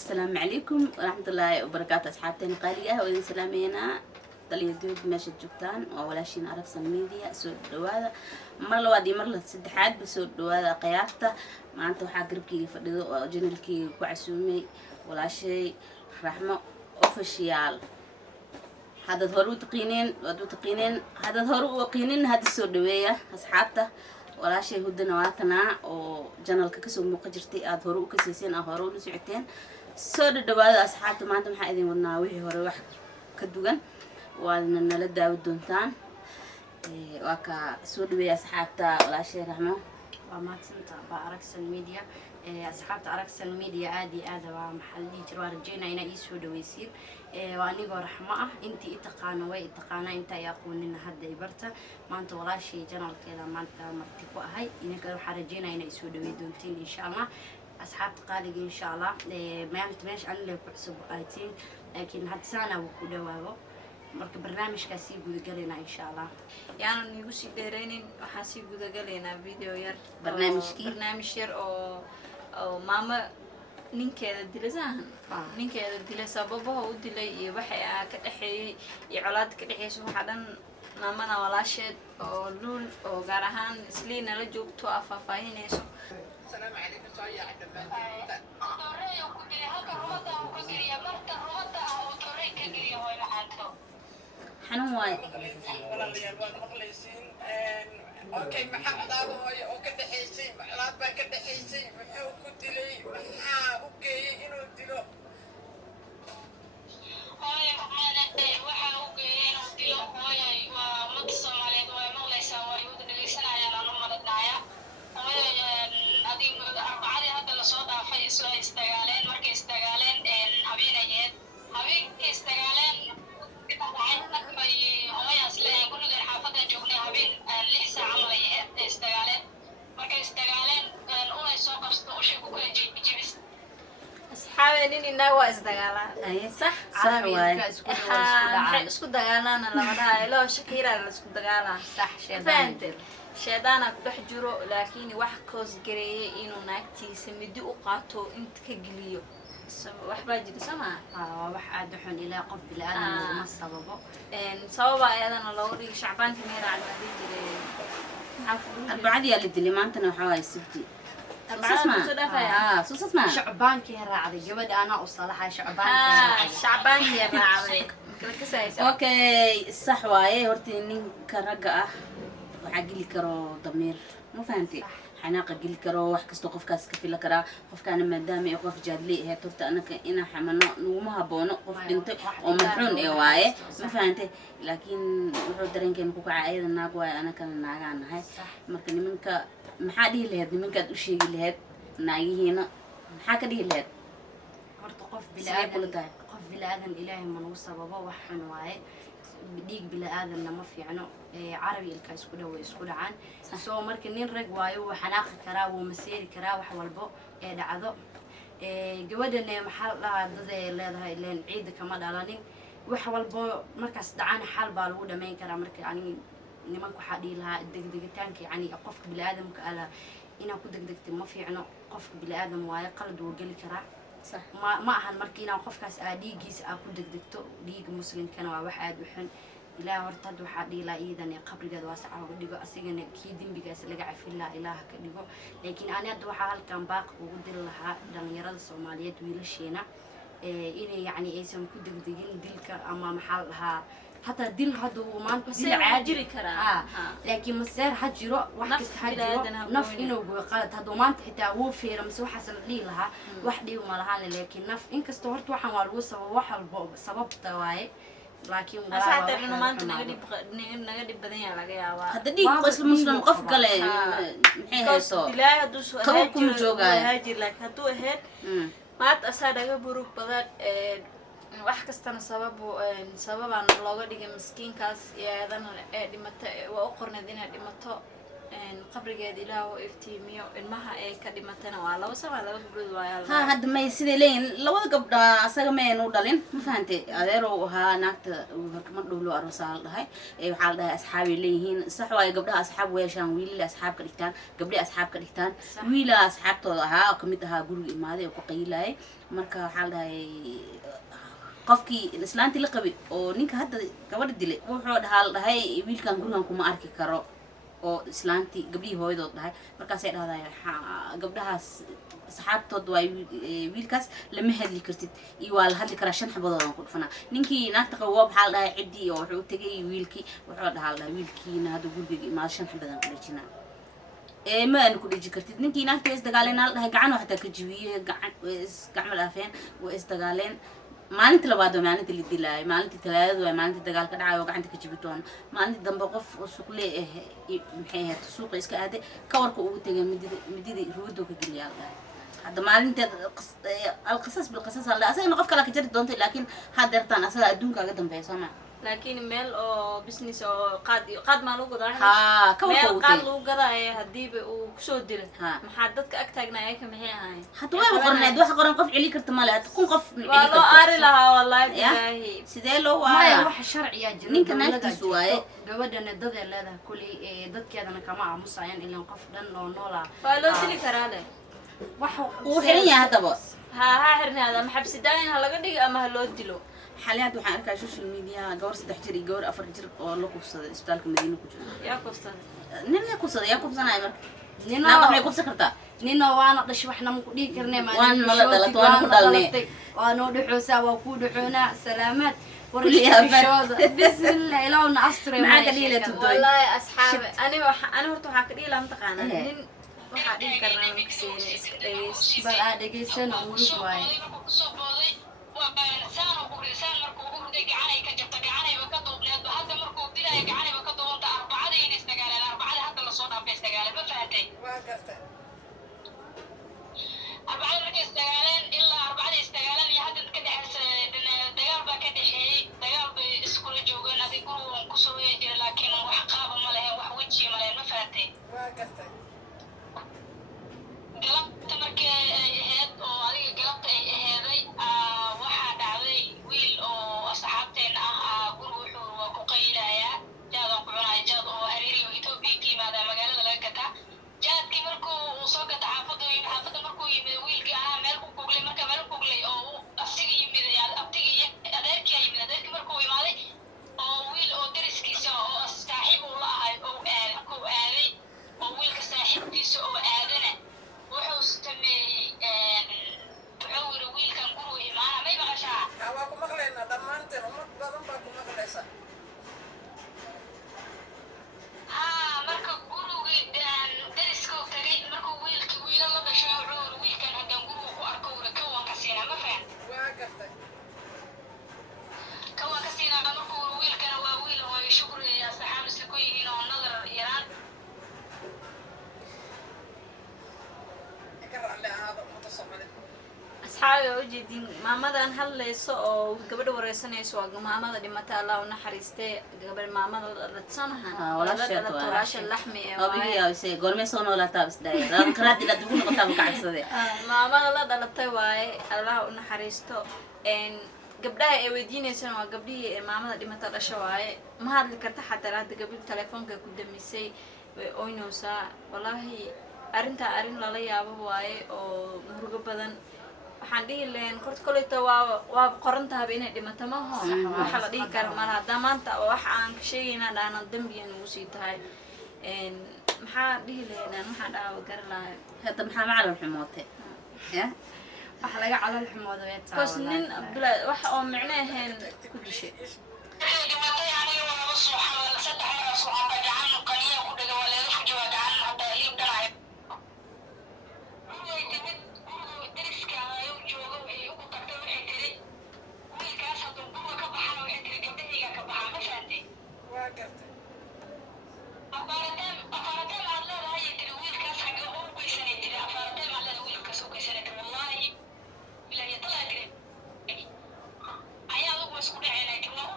السلام عليكم ورحمة الله وبركاته أصحابتنا قالية وإذن سلامينا دليدود ماشي جبتان وولاشين أرسل ميديا سود دوادا مرة وادي مرة سدحات بسود دوادا قيادته ما أنتو حاقربكي فردو جنلكي كوعسومي ولا شيء رحمة أوفيشيال هذا ظهروا تقينين ودو تقينين هذا ظهروا وقينين هذا السود دوية أصحابته ولا شيء هدنا واتنا وجنالك كسو مقجرتي أظهروا كسيسين أظهروا لسعتين سود دوادا أصحابته ما أنتم حايدين وناويه هوري واحد كدوغن وأنا نلدا ودونتان وكا سود ويا أصحابته ولا شيء رحمة وما تنتا بأركسل ميديا أصحابته أركسل ميديا آدي ومحلي جروار جينا إنا يسود ويسير وأني رحمة أنتي اتقانا واتقانا أنت يقولين هذا إبرته ما أنت ولا شيء جنال كذا ما أنت مرتبط هاي إنك حرجينا إنا يسود ويدونتين إن شاء الله أصحاب قالق إن شاء الله ما أنت ماش أنا اللي بحسب آيتين لكن هاد سنة وكده واو marka barnaamijka si guud galina insha Allah yaanu nigu si dheereenin waxa si guud galina video yar barnaamij yar oo maama ninkeeda dilasan ninkeeda dilay sababaha u dilay iyo waxa ka dhaxeeyay iyo colaad ka dhaxeeyay waxa dhan maamana walaasheed oo luul oo gaar ahaan isliina la joogto afaafahinayso السلام عليكم صايع عندما حنون واي اوكي محمد ابوي او كدحيسي محلات با كدحيسي محو كدلي محا اوكي انو ديلو هاي waxaan waxa uu geeyay inuu dilo hooyay waa mad Soomaaliyeed way maqlaysaa way u dhageysanayaan oo maradnaya adiga arbacadii hadda la soo dhaafay isla istagaaleen markay istagaaleen habeenayeed habeenkii istagaaleen ay hooyaas leeyahay gurigan xaafadda joognay habeen 6 saac camal ay istagaaleen markay istagaaleen unay soo qabsato ushay ku kala jibis asxaabenin inaa waa isdagaalaan صح صح واي isku dagaalana labadaha ilo Shakira la isku dagaalaa صح faantir sheedana ku dhex jiro laakiin wax koos gareeyay inuu naagtiisa midi u qaato inta ka geliyo wax baa jira sama wax aad xun ilaa qof bil aadan ma sababo sababa ayadana loo dhig shacbaanka meera cadmadii jiray arbacadii la dilay maantana waxa waay sibti arbacada shacbaanka raacday gabadha ana u salaxay shacbaanka shacbaanka raacday اوكي صح واي هورتي نينكا رجا waxa gili karo damiir ma fahanti xanaaqa gili karo wax kasto qofkaas ka fila kara qofkaana maadaama ay qof jaadli ah turta anaka ina xamano nuguma haboono qof dhintay oo madxuun ee waaye ma fahanti laakiin wuxuu dareenkeen ku kacay ayada naag waaye anaka naagaan nahay marka nimanka maxaa dhihi lahayd nimankaad u sheegi lahayd naagihiina maxaa ka dhihi lahayd horta qof bil aadan ilaahay ma nagu sababo wax xun waaye dhiig bil aadan lama fiicno carabi ilka isku dhaw isku dhacaan soo marka nin rag waayo waxa xanaaqi karaa wuu maseeri karaa wax walbo ee dhacdo gabadhana maxaa la dad leedahay leen ciid kama dhalanin wax walbo markaas dhacaan xal baa lagu dhameyn karaa marka ani nimanku waxa dhii lahaa degdegitaanka yani qofka bil aadamka ala ina ku degdegtay ma fiicno qofka bil aadam waayo qalad uu gali karaa ما أهل مركينا وقفكاس أديجيس أكو دكتور ديج مسلم كانوا واحد وحن إله ورتد وحد لا إذا قبل جد واسع وديجو أسيجن كيدين بجاس لقى في الله إله كديجو لكن أنا دو حال كان باق وقدر لها دم يرد الصومالية ويلشينا إني يعني اسم كده ديجين ديلك أما محلها حتى ديل هذا وما ديل عاجري كرا لكن مسير حجرو واحد حجرو نف إنه قالت هذا وما حتى هو في رمسو حصل لي لها وحدي وما لها لكن نف إنك استوهرت واحد والوسا وواحد سبب تواي لكن ولا حتى إنه ما أنت نقدر بدنيا لقيا هذا دي قصة مسلم قف قال محي لا يدوس هاجر لك هدو هاد ما تأسر بروك بدر wax kastana sababaan looga dhigay miskiinkaas iyadana dhimato waa u qorneed inay dhimato qabrigeed ilaah oo iftiimiyo ilmaha ay ka dhimatana waa laba sano laba gabdhood waayaa ha hadda may sidee leeyihin labada gabdha asaga maynu dhalin ma fahantay adeer uu ahaa naagta ma dhowlo aroosaa la dhahay waxaa la dhahay asxaabay leeyihiin sax waayo gabdhaha asxaab weeshaan wiilila asxaab ka dhigtaan gabdhi asxaab ka dhigtaan wiila asxaabtooda ahaa oo kamid ahaa guriga imaaday oo ku qayilayay marka waxaa la dhahay qofkii islaantii la qabay oo ninka hadda gabadha dilay wuxuu dhahaa la dhahay wiilkan gurigan kuma arki karo oo islaantii gabdhihii hooyadood dhahay markaasay dhahday gabdhahaas asxaabtood waa wiilkaas lama hadli kartid iyo waa la hadli karaa 5 xabadoodan ku dhufanaa ninkii naagta qabo waxaa la dhahay ciddii oo wuxuu tagay wiilkii wuxuu dhahaa la dhahay wiilkiina hadda guriga imaad 5 xabadan ku dhajinaa ma aan ku dhiji kartid ninkii naagta is dagaaleen la dhahay gacan waxta ka jibiyay gacan gacmo dhaafeen waa is dagaaleen maalinta labaad waa maalinta la dilaay maalinta talaadada waa maalinta dagaalka dhacay oo gacanta ka jibitoon maalinta dambe qof suuqle maxay ahayd suuqa iska aaday kawarka ugu tagay midida ruudo ka geliyaa hadda maalinta alqasas bilqasas la asagna qof kale ka jiri doonto laakiin hadeertaan asaga adduunka uga dambeeyo ma laakiin meel oo business oo qaad ma lagu gadaa ha kawarka meel ugu qaad tagay lagu gadaa hadiiba uu kusoo dilo Ha. maxaa dadka ag taagnaa ay ka maxay ahayn hadda waa qorneed wax qoran qof celi karta ma leh kun qof waa loo aari lahaa wallahi Ya. bilaahi sidee loo maya waaraa wax sharciya jiro ninka dowladda naagtiisu jirto. waaye. gabadhana dad ay leedahay kuley dadkeedana kama aamusayaan ilaan qof dhan oo noolaa waa loo dili karaa leh wax uu xiran yahay haddaba ha xirnaada ama xabsi daayin ha laga dhigo ama ha loo dilo xaliyaad waxaan arkaa social media gabar 3 jir iyo gabar 4 jir oo la kufsaday isbitaalka madiina ku jiro yaa kufsan nin yaa kufsaday yaa kufsanaya marka nino naag waxay kufsan kartaa nino waana dhash waxna ma ku dhihi karnay Waan nala dhalatay, waana ku dhalnay. waa noo dhaxoosaa waa ku dhaxoonaa salaamaad Kulli aafad. bismillah ilaahuna asture Maxaa ka dhihi lahayd Tudooy? wallahi asxaabi ani horta waxaa ka dhihi lahaa mataqaanaa Eh. nin waxaa dhihi karnaa makiseene iska dhageys bal aa dhegaysana murug waaye markuu kusoo booday saan ugu risaan markuu ugu riday gacanay ka jabta gacanayba ka duubneed hadda markuu dilaya gacanayba ka duubanta arbacadayna isdagaaleen arbacada hadda lasoo dhaafay isdagaaleen ma fahatay waa gartay arbacada markay isdagaaleen ilaa arbacada isdagaaleen iyo hadda ka dhexeysa dagaal baa ka dhexeeyey dagaal bay iskula joogeen adig gurigan kusoo weya jira laakiin wax qaaba ma lehen wax weji ma lehen ma fahatay waa gartay galabta markii ay ahayd oo adiga galabta ay aheeday waxaa dhacday wiil oo asxaabteena ah guriga wuxuu waa ku qaylayaa jaadaan ku cunaya jaad oo hareeriyo etoobiya ka yimaada magaalada laga gataa jaadkii markuu uu soo gata xaafadda markuu yimid wiilkii meel ku kuglay marka meel ku kuglay oo asiga yimid abtigii iyo adeerkii yimid adeerkii markuu imaaday oo wiil oo dariskiisa oo saaxiib uu la ahay oo markuu aaday oo wiilka saaxiibkiisa oo aadana wuxuu sameeyey wuxuu yiri wiilkan guriga imaana may maqashaa waa ku maqlaynaa dhammaanteen ummad badan baa ku maqlaysa marka gurigii dariskuu tagay markuu wiila la dhashay wuxuu yiri wiilkan haddaan guriga ku arko wuri kawaan ka siinaa ma fahan waa gartay kawaan ka siinaa markuu wiri wiilkana waa wiil hooyo shukri asxaab isla ku yihiin oo nadar yaraan ka raalli ahaada ummada soomaalida asxaabi oo ujeedin maamadan hadlayso oo gabadha wareysanayso waa maamada dhimatay allah u naxariistay gabadh maamada dhadsanahan Ah, walaasheed waaye. walaasha laxmi ee abigi waaye. yaa isay goormee soo noolaataa bis dhaay raad qaraad ila dugu noqotaa ma kacabsade maamada la dhalatay waaye allah u naxariisto gabdhaha ay weydiinaysana waa gabdhihii ee maamada dhimata dhasho waaye ma hadli karta xataa hadda gabadhi telefoonka ku damisay way oynaysaa wallaahi arrintaa arrin lala yaabo waaye oo murugo badan waxaan dhihi lahayn korta koleyta waa qoran tahaba inay dhimato maho waxa la dhihi kara malaha haddaa maanta oo wax aan ka sheegaynaa dhahna dambiyan ugu sii tahay maxaa dhihi lahaynaan waxaan dhahaa garan lahay hadda maxaa macalin xumoote ya wax laga calal xumoodo way kos nin wax oo micno ahayn ku dishay dhimatay aniga waa la soo xawal 3 mar soo xawal gacan qaniya ku dhaga waa leedahay ku jawaab gacan hadda hilib dhanaay dariska ayuu joogo ee ugu tagtay waxay tiri wiilkaas hadduu guriga ka baxana waxay tiri gabdhahayga ka baxaa ma fahantay waa gartay afaarateen aad leedahay ay tiri wiilkaas xagga u geysanay tiri afaarateen aad leedahay wiilkaas u geysanay tiri wallaahi ilaahay talaa tiri ayaa ugu isku dhaceen laakiin waa u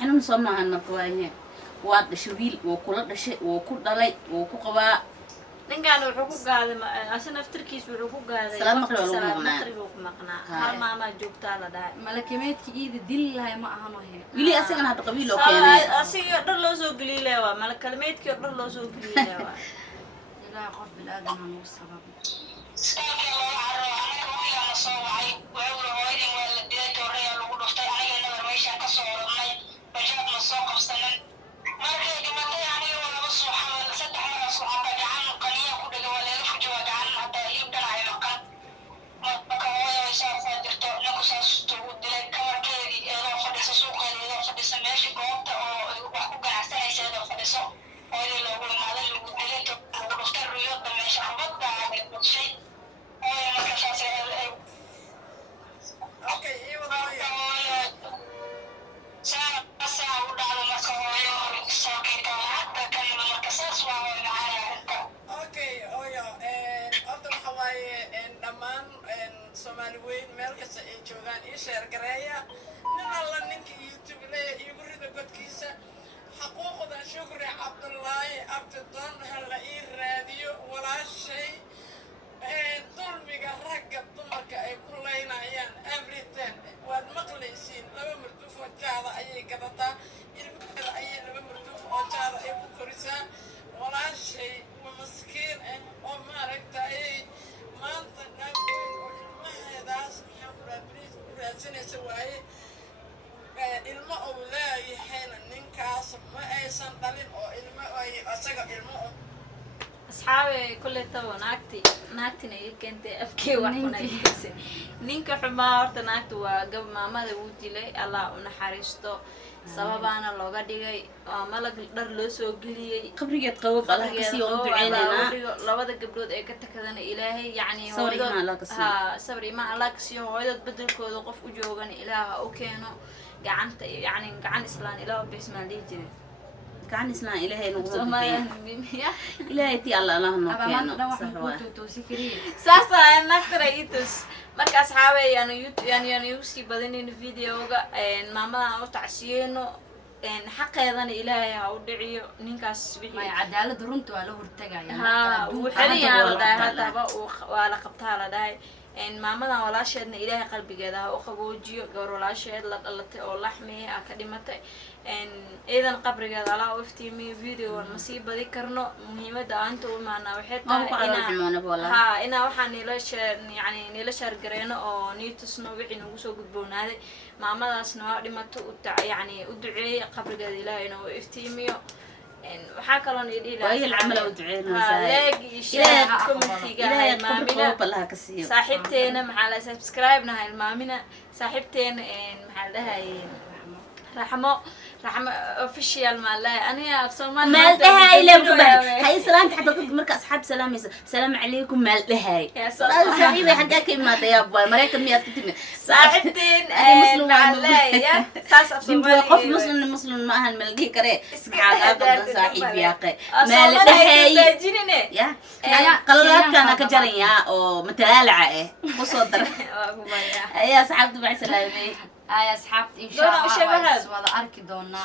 xanuun soo maahan marka waaye waa dhashay wiil wuu kula dhashay wuu ku dhalay wuu ku qabaa ninkaan wuxuu ku gaaday asana aftarkiis wuxuu ku gaaday salaad maqrib lagu maqnaa maqrib uu ku maqnaa hal maama joogtaa la dhahay malakimeedki iida dil lahay ma ahan oo he wili asagana hadda qabiil oo keenay asiga dhar loo soo geliyay waa malakalimeedkii dhar loo soo geliyay waa ilaahay qof bilaadan aan ugu sababay istaagii loo carro anaga wiilaa la soo wacay wawla hooyadin waa la dilay tooraya lagu dhuftay aniga nabar meeshaan ka soo oranay bajaab ma soo qabsanin markay dhimatay aniga waa laba soo xamal 3 maras waxaa gacan qaniya ku dhiga waa leela fujiwa gacan hadda iib dhanahay maqan marka hooyo way soo qaadirto ninku saas ugu dilay kawarkeedii iyadoo fadhisa suuqeeda iyadoo fadhisa meesha goobta oo wax ku ganacsanaysa iyadoo fadhiso hooyadii loogu imaaday lagu dilay lagu dhuftay riyooda meesha xabad baa dhashay hooyo marka saas Okay, iyo wadaya. saa u dhacdo marka hooyo soo keenta hadda kalima marka saas waa hooyo macana Okay, oyo, horta waxa waaye dhammaan Soomaali weyn meel kasta ay joogaan ii sheer gareeya nin alla ninka YouTube leeyahay iigu rida godkiisa xaquuqda shukri cabdullaahi abdidoon hala ii raadiyo walaashay dulmiga ragga dumarka ay ku leynayaan everything waad maqlaysiin 2 marduuf oo jaada ayay gadataa ilmaheeda ayay 2 marduuf oo jaada ay ku korisaa walaashay waa maskiin oo maaragtay maanta naagweyn oo ilmaheedaas maxaa ku raadinaysa ku raadsanaysa waaye ilmo uu leeyahayna ninkaas ma aysan dhalin oo ilmo ay asaga ilmo asxaabe kulli tabo naagtina iga keentay afkee wax cunaysa ninka xumaa horta naagta waa gab maamada uu dilay allah u naxariisto sababaana looga dhigay oo malag dhar loo soo geliyay qabrigeed qabab allah ka sii oo duceynayna labada gabdhood ee ka takadana ilaahay yani sabr iman allah ka sii sabr iman allah ka sii hooyadooda bedelkooda qof u joogan ilaaha u keeno gacanta yani gacan islaan ilaaha bismaan dhihi jiray gacan islaan ilaahay nagu Soomaaliya ilaahay tii allah noo aba keeno maanta sax waxaan waa ku toosi kariye saasa naagtana itus marka asxaabe yani igu sii badinin videoga maamadan u tacsiyeyno xaqeedana ilaahay ha u dhiciyo ninkaas may cadaalad runta waa la hortagaya ha uu xiriyaa la dhahay hadaba waa la qabtaa la dhahay maamadan walaasheedna ilaahay qalbigeeda ha u qaboojiyo gabar walaasheed la dhalatay oo laxmiyay ah ka dhimatay iidan qabrigeeda allah u iftiimiyo videogan ma sii badi karno muhiimada aanta u imaanaa waxay tahay inaa waxaan nila shaargareeno oo niitusno wixii nagu soo gudboonaaday maamadaasna waa dhimato yani u duceeyay qabrigeeda ilaahay inuu iftiimiyo waxaa kaloo saaxiibteena maxaa la subscribe-na ha ilmaamina saaxiibteena maxaa la dhahaye raxmo official maa lahay aniga af Soomaali maal dhahay leeyahay hay salaanta xabad marka asxaab salaamaysa salaam calaykum maal dhahay saaxiibay xagga ka imaatay abba mareykan miyaad ka timid saaxiibteen maalaaya saas af Soomaali qof muslim ma ahan malgi kare maxaa badan saaxiib yaaqay maal dhahay ya qaladaadkana ka jaraya oo matalaalaca ku soo dar ayaa asxaabtu baa salaamay ay asxaabta insha Allah wada arki doonaa